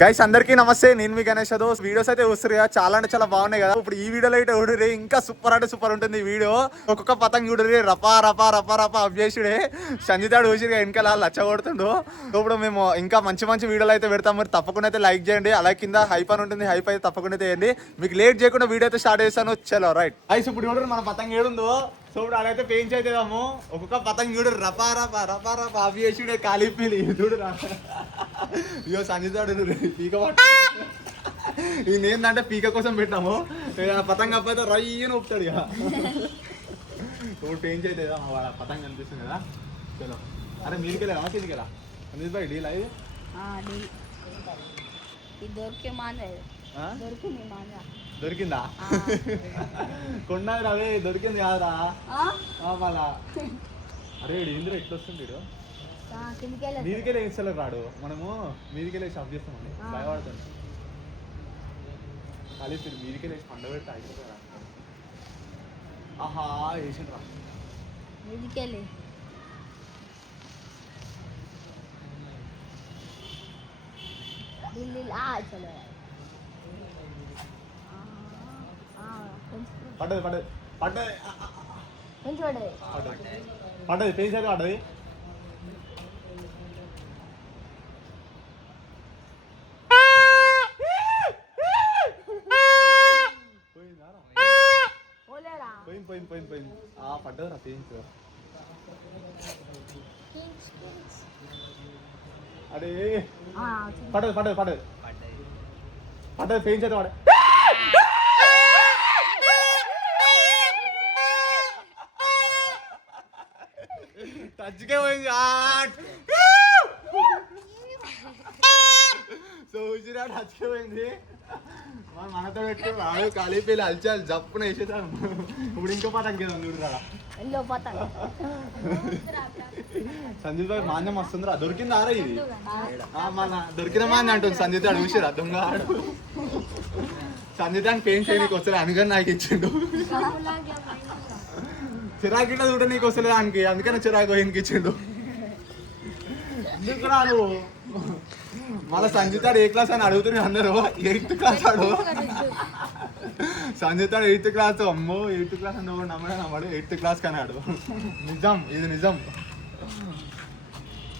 Guys అందరికీ నమస్తే, నేను మీ గణేష్ యాదవ్. వీడియోస్ అయితే వస్తారు కదా, చాలా అంటే చాలా బాగున్నాయి కదా. ఇప్పుడు ఈ వీడియోలో అయితే చూడరే ఇంకా సూపర్ అంటే సూపర్ ఉంటుంది ఈ వీడియో. ఒక్కొక్క పతంగి చూడరే రపా రపా రపా రపా అభ్యేసుడే సంజితాడు చూసి వెనకాల లచ్చ కొడుతుండు. ఇప్పుడు మేము ఇంకా మంచి మంచి వీడియోలు అయితే పెడతాం. మరి తప్పకుండా అయితే లైక్ చేయండి. అలాగే కింద హైప్ అని ఉంటుంది, హైప్ అయితే తప్పకుండా చేయండి. మీకు లేట్ చేయకుండా వీడియో అయితే స్టార్ట్ చేస్తాను. చలో రైట్ గైస్, ఇప్పుడు చూడరు మన పతంగి ఏడుందో. సో ఇప్పుడు అదైతే పెయింట్ అవుతుందాము. ఒక్కొక్క పతంగి చూడు రపా రపా రపా రపా అభ్యేసుడే కాలిపిలి చూడు. ఇయో సంజితాడు పీక ఈయన ఏంటంటే పీక కోసం పెట్టాము. పతంగ అబ్బాయితో రయ్యని ఊపుతాడు ఇక. ఇప్పుడు పెయింట్ అయితే వాడ పతంగ కనిపిస్తుంది కదా. చలో అరే మీరికెళ్ళా కిందికెళ్ళా అందిత్ బాయ్ డీల్ అది దొరికిందా? కొన్నది అవే దొరికింది కాదురా మళ్ళా. అరే ఇంద్ర ఎట్లా వస్తుంది వీడు మీదికెళ్ళి వేస్తలే రాడు. మనము మీదికెళ్ళి షాప్ చేస్తామండి భయపడతాను. ఖాళీ మీదికెళ్ళి వేసి పండుగ పెట్టి అయిపోతారా? ఆహా వేసిండ్రా మీదికెళ్ళి. పడ్డది పడ్డది పడ్డది పడ్డది పేజ్ అయితే పడ్డది. పోయింది పోయింది పోయింది పడ్డది రా పేయించు. అరే పడ్డది పడ్డది పడ్డది పడ్డది పేయించు అయితే పడ. టచ్కే పోయింది. సో ఉచిరా టచ్కే పోయింది. మనతో పెట్టి వాడు కాలిపోయి అల్చాలి జప్పున వేసేసాను. ఇప్పుడు ఇంకో పతంగి చూడరా సంజిత్ బాయ్ మాన్యం వస్తుందిరా. దొరికిందా రా ఇది? మన దొరికిన మాన్య అంటుంది సంజిత్. ఆడు చూసిరా దొంగ ఆడు. సంజితాన్ని పెయింట్ చేయడానికి వస్తలే అనుకని నాకు ఇచ్చిండు. చిరాకు ఇట్లా చూడ నీకు వస్తలే దానికి, అందుకని చిరాకు ఆయనకి ఇచ్చిండు. ఎందుకు రా నువ్వు మళ్ళీ సంజితాడు ఏ క్లాస్ అని అడుగుతుంది అందరూ. 8th క్లాస్ ఆడు. సంజితాడు 8th క్లాస్. అమ్మో 8th క్లాస్ అని నమ్మడు 8th క్లాస్ కన్నాడు. నిజం, ఇది నిజం.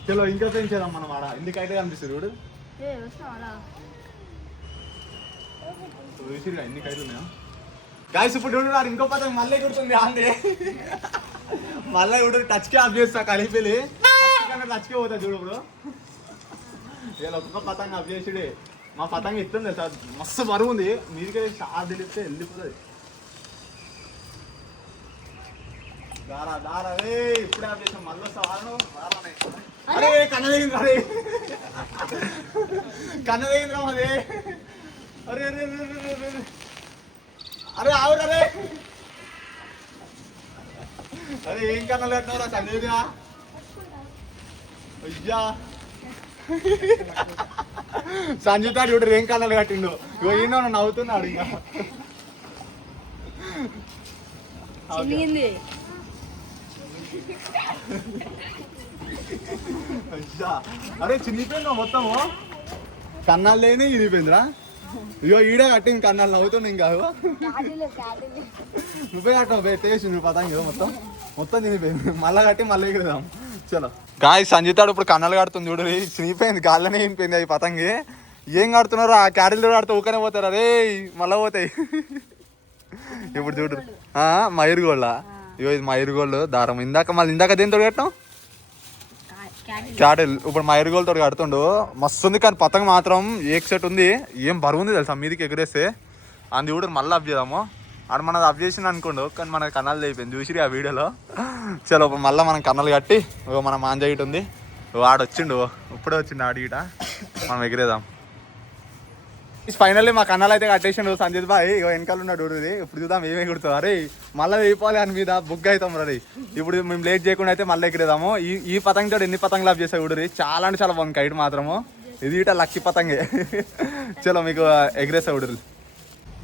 చలో ఇంకా పెంచేద్దాం మనం ఆడ. ఎందుకైతే కనిపిస్తుంది చూడు. చూసిరా ఎన్ని కైలు ఉన్నాయా గాయస్. ఇప్పుడు చూడు ఇంకో పతంగా మళ్ళీ కుడుతుంది ఆందే. మళ్ళీ ఇప్పుడు టచ్కే ఆఫ్ చేస్తా కలిపిలి. టచ్కే పోతా చూడు. ఇప్పుడు ఇలా ఒక్కొక్క పతంగ ఆఫ్ చేసుడే. మా పతంగ ఇస్తుంది సార్, మస్తు బరువు ఉంది. మీదికి చాలా తెలిస్తే వెళ్ళిపోతుంది. దారా దారా రే ఇప్పుడే ఆఫ్ చేసాం. మళ్ళీ వస్తాను. అరే కన్న దిగింది. అరే కన్న దిగిందిరా అదే. అరే అరే అరే ఆవురా రే. అరే ఏం కన్నలు కట్టినవరా కన్నదిగా. అయ్యా సంజితాడు చూడు ఏం కన్నలు కట్టిండు. ఈయన నవ్వుతున్నాడు ఇంకా. అరే చిన్నిపోయిందా మొత్తము. కన్నాలు లేని ఇరిపోయిందిరా. ఇగో ఈడే కట్టింది కన్నాలు. నవ్వుతుంది ఇంకా. నువ్వే కట్టావు టేస్ట్ నువ్వు పతంగి మొత్తం మొత్తం తినిపోయింది. మళ్ళా కట్టి మళ్ళీ ఎగురుదాం. చలో గాయ సంజితాడు ఇప్పుడు కన్నాలు కడుతుంది చూడు. చినిపోయింది గాల్లోనే వినిపోయింది అవి పతంగి. ఏం కడుతున్నారు ఆ క్యాడిల్ కడితే ఊకనే పోతారు. అరే మళ్ళా పోతాయి. ఇప్పుడు చూడు మయూర్గోళ్ళ. ఇగో ఇది మయూర్గోళ్ళు దారం. ఇందాక దేనితో కట్టాం క్యాడిల్. ఇప్పుడు మయూర్గోళ్ళతో కడుతుండు. మస్తు ఉంది కానీ పతంగ మాత్రం ఏక్ సెట్ ఉంది. ఏం బరువు ఉంది తెలుసా మీదికి ఎగిరేస్తే. అందు చూడు మళ్ళీ అప్ చేద్దాము. ఆడ మనది అప్ చేసింది అనుకోండు కానీ మనకి కన్నాలు అయిపోయింది చూసిరి ఆ వీడియోలో. చలో మళ్ళీ మనం కన్నాలు కట్టి మన మాంజ ఇటు ఉంది. ఆడొచ్చిండు ఇప్పుడే వచ్చిండు ఆడి గిట. మనం ఎగిరేదాం. ఫైనల్లీ మా కన్నాలు అయితే కట్టేసిండు సంజిత్ బాయ్. ఇక వెనకాల ఉన్నాడు ఊరిది. ఇప్పుడు చూద్దాం ఏమి ఎగురుతుంది. అరే మళ్ళీ వేయిపోవాలి అని మీద బుక్ అవుతాం రీ. ఇప్పుడు మేము లేట్ చేయకుండా అయితే మళ్ళీ ఎగిరేదాము. ఈ పతంగి తోడు ఎన్ని పతంగులు ఆఫ్ చేస్తాయి ఊరి. చాలా అంటే చాలా బాగుంది కైట్ మాత్రము. ఇది ఇట లక్కీ పతంగే. చలో మీకు ఎగిరేస్తా ఊరి.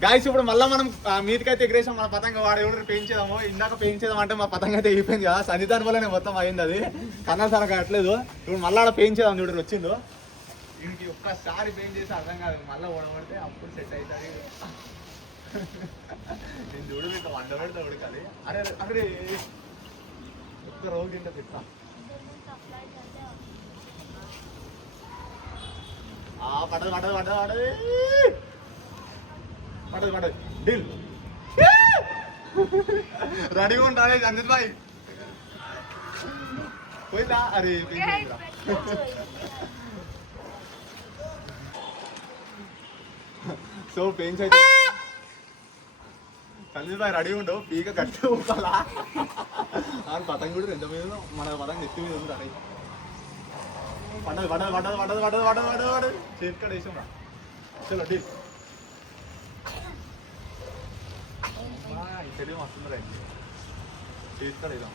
గాయస్ ఇప్పుడు మళ్ళీ మనం మీదకైతే ఎగిరేసాం మన పతంగ. వాడు ఎవరు పెంచేదాము. ఇందాక పెంచేదాం అంటే మా పతంగ అయితే అయిపోయింది కదా. సంజితాన్ వల్లనే మొత్తం అయింది అది. కన్నా సరగా కట్టలేదు. ఇప్పుడు మళ్ళీ ఆడ పెంచేదాం చూడరు వచ్చిందో. దీనికి ఒక్కసారి పెయింట్ చేసి అర్థం కాదు, మళ్ళీ ఓడబడితే అప్పుడు సెట్ అవుతుంది. నేను చూడు ఇంకా వంట పెడితే ఉడకాలి. అరే అరే ఒక్క రోజు తింటా తిట్టా పడదు పడదు పడదు పడదు పడదు పడదు డీల్ రెడీగా ఉంటాడే సంజిత్ భాయ్ పోయిందా. అరే సో పెయిన్స్ అయితే సంజిత్ భాయ్ రెడీ ఉండవు, పీక కట్టి ఊపాలా అని పతంగ కూడా ఎంత మీద మన పతంగ ఎత్తి మీద ఉంది. రెడీ పడదు పడదు పడదు పడదు పడదు పడదు పడదు పడదు చేతి కాడ వేసాం రా. చలో డీల్ తెలివి వస్తుంది రా, చేతి కాడ వేసాం.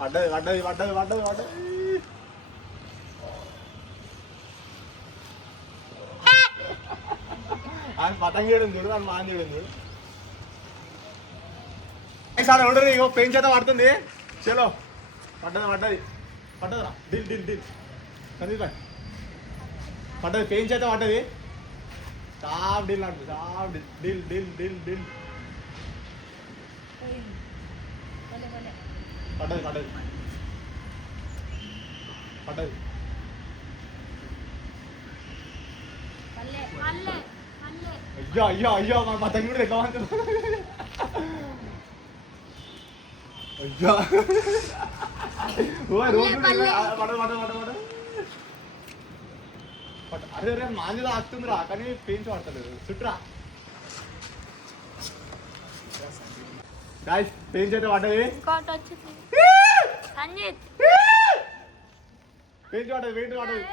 పడ్డది పడ్డది పడ్డది పడ్డది పడ్డది ఆయన పతంగ చేయడం చూడు, ఆయన మాన్ చేయడం చూడు. సార్ ఎవడరు ఇగో పెయిన్ చేత పడుతుంది. చలో పడ్డది పడ్డది పడ్డదిరా డిల్ డిల్ డిల్ సందీప్ భాయ్ పడ్డది, పెయిన్ చేత పడ్డది. సాఫ్ డిల్ అంటుంది, సాఫ్ dill dill dill dill dill పడ్డది పడ్డది పడ్డది. అయ్యో అయ్యో అయ్యో మా పతంగి కూడా ఎట్లా అంటుంది. అయ్యో రోజు పడదు పడదు పడదు పడదు. అరే అరే మాంజలో ఆగుతుంది రా, కానీ పెయించు పడతలేదు. చుట్టరా గాయ్స్ పెయించ్ అయితే పడ్డది, పెయించు పడ్డది, పెయింట్ పడ్డది.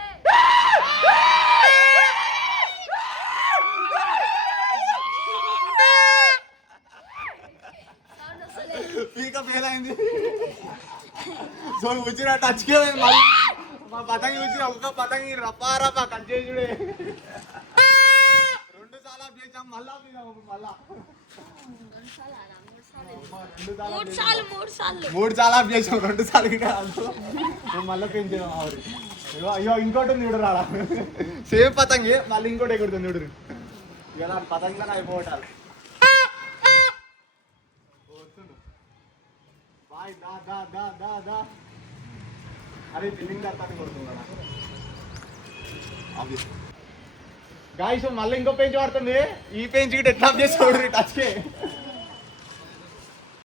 పీక ఫెయిల్ అయింది. సో వచ్చిన టచ్కే మళ్ళీ మా పతంగి వచ్చిన ఒక్క పతంగి రపా రపా కట్ చేసుడే. 2 సార్లు చేసాం మళ్ళా మళ్ళా 3 సార్లు ఆఫ్ చేసాం, 2 సార్లు మళ్ళీ పెంచాం. అయ్యో ఇంకోటి ఉంది చూడు రాడా, సేమ్ పతంగి మళ్ళీ ఇంకోటి ఎగురుతుంది చూడు. ఇలా పతంగి అయిపోవటాలు. అరే ఫిల్లింగ్ దాన్ని కొడుతున్నా గాయస్. మళ్ళీ ఇంకో పెంచి పడుతుంది. ఈ పెంచి ఎట్లా చేసి చూడరు టచ్కే.